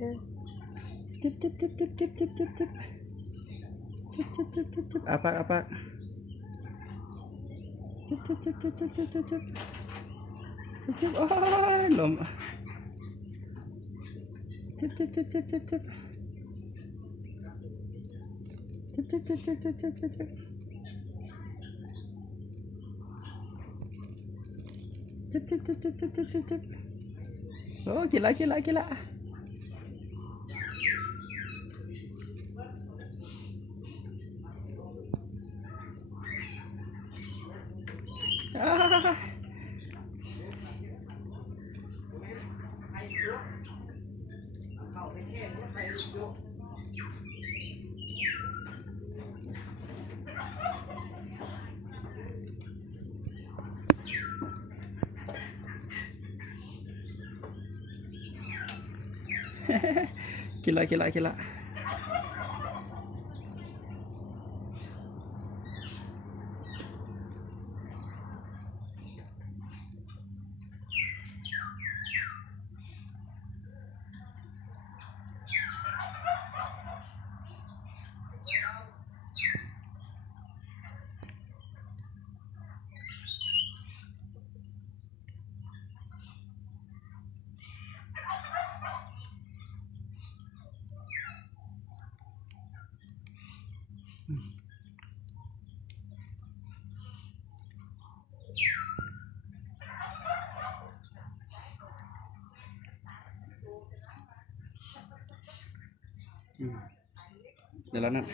เด้อจิ๊บจิ๊บจิ๊บจิ๊บจิ๊บจิ๊บจิ๊บจิ๊บจิ๊บจิ๊บจิ๊บจิ๊บอาปากจิ๊บจิ๊บจิ๊บจิ๊บจิ๊บจิ๊บจิ๊บจิ๊บจิ๊บโอ้ยลมจิ๊บจิ๊บจิ๊บจิ๊บจิ๊บจิ๊บจิ๊บจิ๊บจิ๊บจิ๊บจิ๊บจิ๊บจิ๊บจิ๊บจิ๊บโอ้กินละกินละเดี๋ยวแล้วนะ